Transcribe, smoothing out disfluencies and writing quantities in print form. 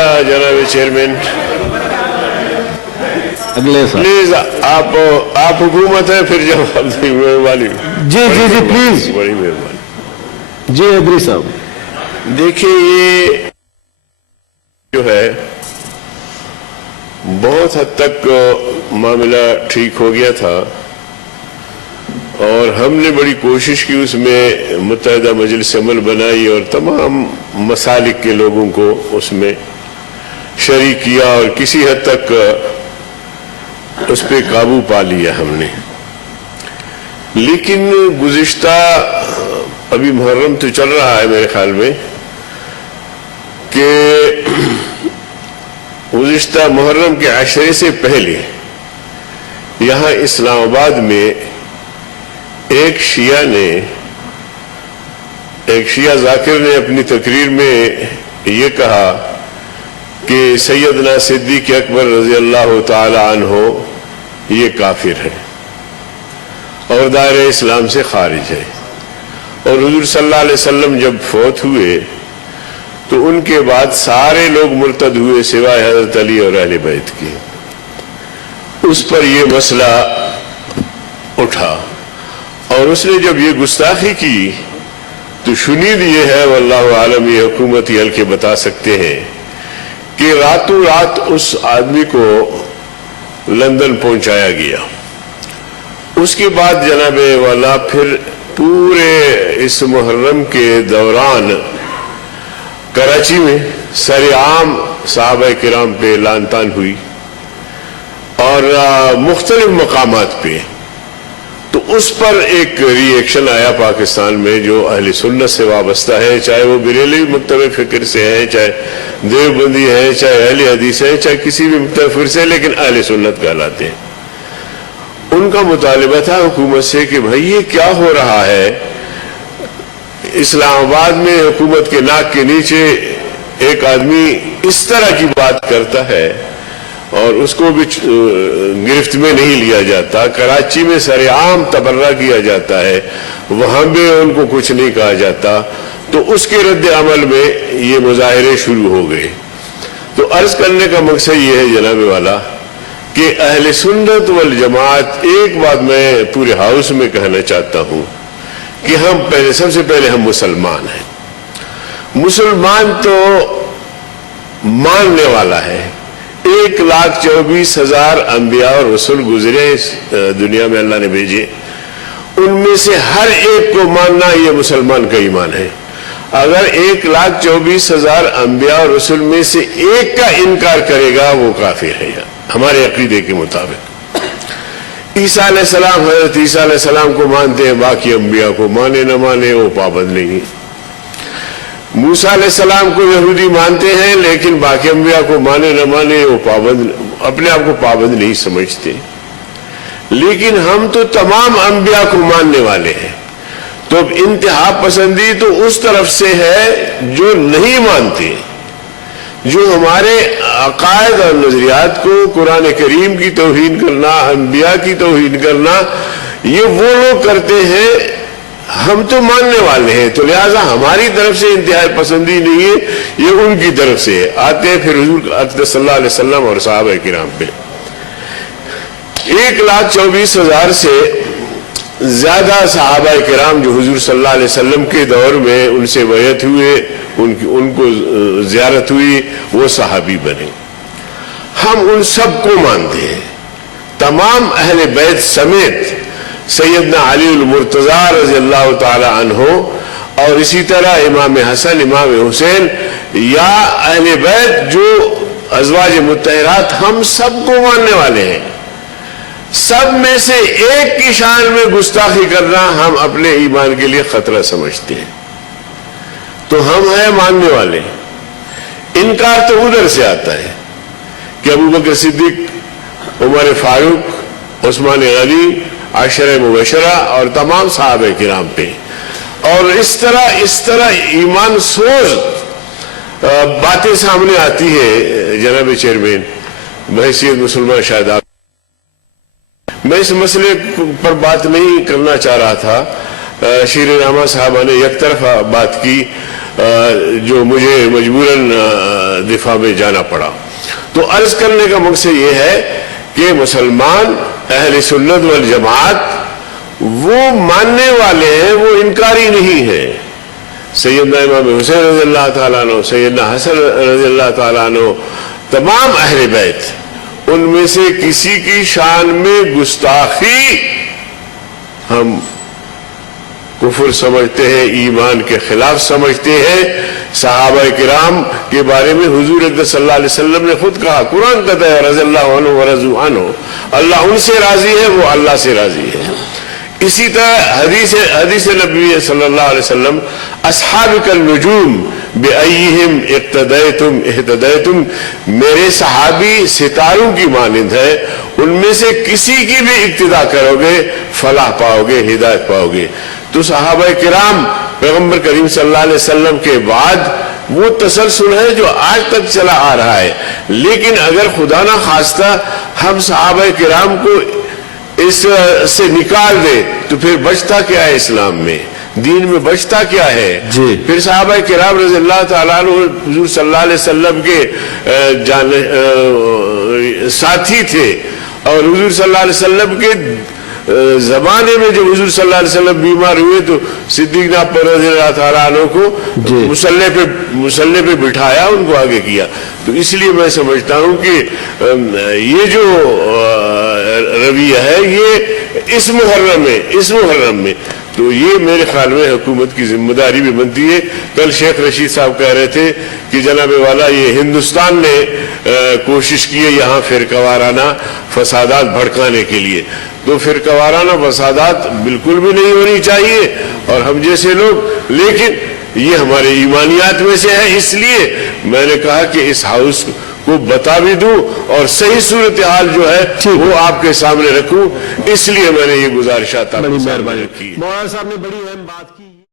جناب چیئرمین اگلے سال پلیز آپ حکومت ہے پھر جواب دیں مہربانی جی جی جی پلیز بڑی مہربانی. جی ادری صاحب. دیکھیں یہ جو ہے بہت حد تک معاملہ ٹھیک ہو گیا تھا اور ہم نے بڑی کوشش کی اس میں متحدہ مجلس عمل بنائی اور تمام مسالک کے لوگوں کو اس میں شریک کیا اور کسی حد تک اس پہ قابو پا لیا ہم نے. لیکن گزشتہ ابھی محرم تو چل رہا ہے میرے خیال میں کہ گزشتہ محرم کے عشرے سے پہلے یہاں اسلام آباد میں ایک شیعہ ذاکر نے اپنی تقریر میں یہ کہا کہ سیدنا صدیق اکبر رضی اللہ تعالی عنہ یہ کافر ہے اور دائرہ اسلام سے خارج ہے. اور حضور صلی اللہ علیہ وسلم جب فوت ہوئے تو ان کے بعد سارے لوگ مرتد ہوئے سوائے حضرت علی اور اہل بیت کے. اس پر یہ مسئلہ اٹھا اور اس نے جب یہ گستاخی کی تو شنید یہ ہے واللہ عالم یہ حکومت ہی ہلکے بتا سکتے ہیں کہ راتوں رات اس آدمی کو لندن پہنچایا گیا. اس کے بعد جناب والا پھر پورے اس محرم کے دوران کراچی میں سر عام صحابہ کرام پہ لعن طعن ہوئی اور مختلف مقامات پہ. تو اس پر ایک ری ایکشن آیا پاکستان میں جو اہل سنت سے وابستہ ہے, چاہے وہ بریلوی مکتب فکر سے ہیں, چاہے دیوبندی ہیں, چاہے اہل حدیث ہیں, چاہے کسی بھی مکتب فکر سے, لیکن اہل سنت کہلاتے ہیں. ان کا مطالبہ تھا حکومت سے کہ بھائی یہ کیا ہو رہا ہے. اسلام آباد میں حکومت کے ناک کے نیچے ایک آدمی اس طرح کی بات کرتا ہے اور اس کو بھی گرفت میں نہیں لیا جاتا. کراچی میں سر عام تبرہ کیا جاتا ہے, وہاں بھی ان کو کچھ نہیں کہا جاتا. تو اس کے رد عمل میں یہ مظاہرے شروع ہو گئے. تو عرض کرنے کا مقصد یہ ہے جناب والا کہ اہل سنت والجماعت, ایک بات میں پورے ہاؤس میں کہنا چاہتا ہوں کہ ہم سب سے پہلے ہم مسلمان ہیں. مسلمان تو ماننے والا ہے. 1,24,000 انبیاء اور رسول گزرے اس دنیا میں اللہ نے بھیجے, ان میں سے ہر ایک کو ماننا یہ مسلمان کا ایمان ہے. اگر 1,24,000 انبیاء اور رسول میں سے ایک کا انکار کرے گا وہ کافر ہے ہمارے عقیدے کے مطابق. عیسیٰ علیہ السلام, حضرت عیسیٰ علیہ السلام کو مانتے ہیں, باقی انبیاء کو مانے نہ مانے وہ پابند نہیں. موسیٰ علیہ السلام کو یہودی مانتے ہیں لیکن باقی انبیاء کو مانے نہ مانے وہ پابند, اپنے آپ کو پابند نہیں سمجھتے. لیکن ہم تو تمام انبیاء کو ماننے والے ہیں. تو اب انتہا پسندی تو اس طرف سے ہے جو نہیں مانتے, جو ہمارے عقائد اور نظریات کو, قرآن کریم کی توہین کرنا, انبیاء کی توہین کرنا, یہ وہ لوگ کرتے ہیں. ہم تو ماننے والے ہیں, تو لہٰذا ہماری طرف سے انتہائی پسندی نہیں ہے, یہ ان کی طرف سے ہے. آتے ہیں پھر حضور اکرم صلی اللہ علیہ وسلم اور صحابہ کرام پہ. 1,24,000 سے زیادہ صحابہ کرام جو حضور صلی اللہ علیہ وسلم کے دور میں ان سے بیعت ہوئے, ان کو زیارت ہوئی, وہ صحابی بنے. ہم ان سب کو مانتے ہیں, تمام اہل بیت سمیت سیدنا علی المرتضیٰ رضی اللہ تعالی عنہ, اور اسی طرح امام حسن, امام حسین, یا اہل بیت جو ازواج مطہرات, ہم سب کو ماننے والے ہیں. سب میں سے ایک کی شان میں گستاخی کرنا ہم اپنے ایمان کے لیے خطرہ سمجھتے ہیں. تو ہم ہیں ماننے والے. انکار تو ادھر سے آتا ہے کہ ابوبکر صدیق, عمر فاروق, عثمان غنی, عشرہ مبشرہ اور تمام صحابہ کرام پہ, اور اس طرح ایمان سوز باتیں سامنے آتی ہے. جناب چیئرمین, بحیثیت مسلمان شاید میں اس مسئلے پر بات نہیں کرنا چاہ رہا تھا. شیر رحمہ صاحبہ نے یک طرفہ بات کی جو مجھے مجبوراً دفاع میں جانا پڑا۔ تو عرض کرنے کا مقصد یہ ہے کہ مسلمان اہل سنت والجماعت وہ ماننے والے ہیں، وہ انکاری نہیں ہے۔ سیدنا امام حسین رضی اللہ تعالیٰ عنہ، سیدنا حسن رضی اللہ تعالیٰ عنہ، تمام اہل بیت، ان میں سے کسی کی شان میں گستاخی ہم کفر سمجھتے ہیں، ایمان کے خلاف سمجھتے ہیں۔ صحابہ کرام کے بارے میں حضور اقدس صلی اللہ علیہ وسلم نے خود کہا، قرآن کہتا ہے رضی اللہ عنہ ورضوا عنہ، اللہ ان سے راضی ہے، وہ اللہ سے راضی ہے۔ اسی طرح حدیث نبی صلی اللہ علیہ وسلم، اصحابک النجوم بأیہم اقتدیتم اہتدیتم، میرے صحابی ستاروں کی مانند ہے، ان میں سے کسی کی بھی اقتداء کرو گے فلاح پاؤ گے، ہدایت پاؤ گے۔ تو صحابہ کرام پیغمبر کریم صلی اللہ علیہ وسلم کے بعد وہ تسلسل ہے جو آج تک چلا آ رہا ہے، لیکن اگر خدا نہ خواستہ ہم صحابہ کرام کو اس سے نکال دے تو پھر بچتا کیا ہے اسلام میں، دین میں بچتا کیا ہے؟ جی پھر صحابہ کرام رضی اللہ تعالیٰ عنہ حضور صلی اللہ علیہ وسلم کے ساتھی تھے، اور حضور صلی اللہ علیہ وسلم کے زمانے میں جب حضور صلی اللہ علیہ وسلم بیمار ہوئے تو صدیق اکبر رضی اللہ تعالیٰ عنہ کو مسلح پہ بٹھایا، ان کو آگے کیا۔ تو اس لیے میں سمجھتا ہوں کہ یہ جو رویہ ہے یہ اس محرم میں تو یہ میرے خیال میں حکومت کی ذمہ داری بھی بنتی ہے۔ کل شیخ رشید صاحب کہہ رہے تھے کہ جناب والا یہ ہندوستان نے کوشش کی ہے یہاں فرقہ وارانہ فسادات بھڑکانے کے لیے، تو فرقہ وارانہ فسادات بالکل بھی نہیں ہونی چاہیے، اور ہم جیسے لوگ، لیکن یہ ہمارے ایمانیات میں سے ہے، اس لیے میں نے کہا کہ اس ہاؤس کو بتا بھی دوں اور صحیح صورتحال جو ہے وہ آپ کے سامنے رکھوں، اس لیے میں نے یہ گزارشات آپ کے سامنے رکھی۔ مولانا صاحب نے بڑی اہم بات کی۔